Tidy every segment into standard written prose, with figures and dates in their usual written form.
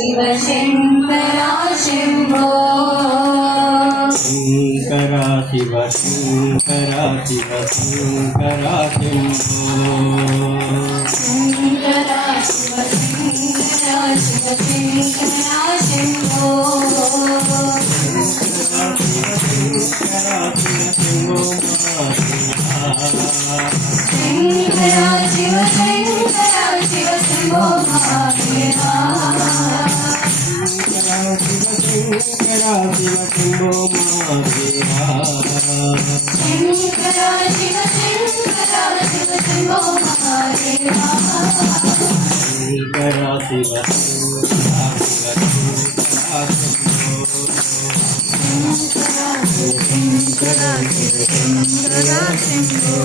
Shiv Shankara Shambho Shankara Shiv Shankara Shiv Shankara Shambho Shankara Shiv Shankara Shiv Shankara Shambho Shankara Shiv Shambho Shankara Shiv Shankara Shiv Shambho Mahadeva Shankara Shiv Shambho Mahadeva Shankara Shiv Shankara Shiv Shambho Mahadeva Shankara Shiv Shankara Shiv Shankara Shambho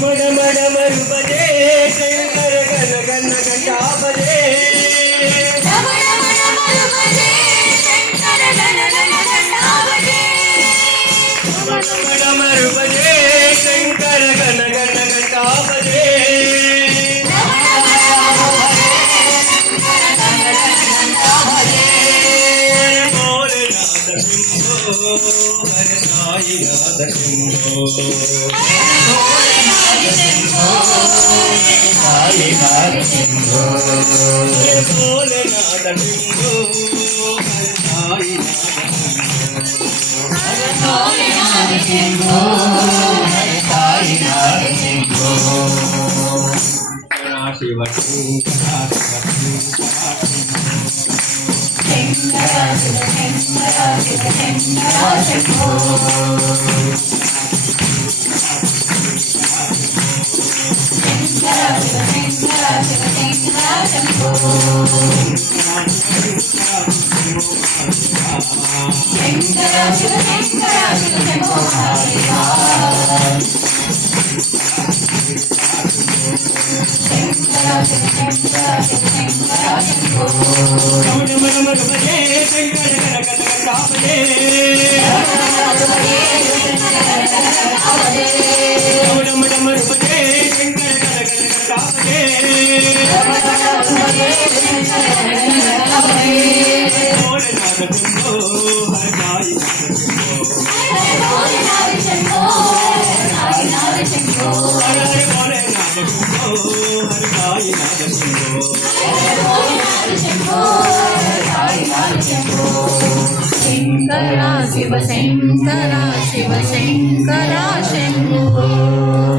mud mud मरु बजे शंकर गण गण घंटा बजे मरु बजे शंकर गण गण घंटा बजे भोलेनाथ शंभो हर साईनाथ शंभो भोलेनाथ शंभो साईनाथ शंभो भोलेनाथ शंभो हर साईनाथ शंभो शिव शंकरा शिव शंकरा शिव शंकरा शंभो शंकरा शिव शंकरा शिव शंकरा शंभो शंकरा शिव शंकरा शिव शंभो महादेवा शंकरा शिव शंकरा शिव शंकरा शंभो रमण मन मन बजे शंकर गण गण घंटा बजे रमण मन मन बजे शंकर गण गण घंटा बजे भोलेनाथ शंभो हर साईनाथ शंभो भोलेनाथ शंभो हर भोलेनाथ शंभो हर साईनाथ शंभो शंकरा शिव शंकरा शिव शंकरा शंभो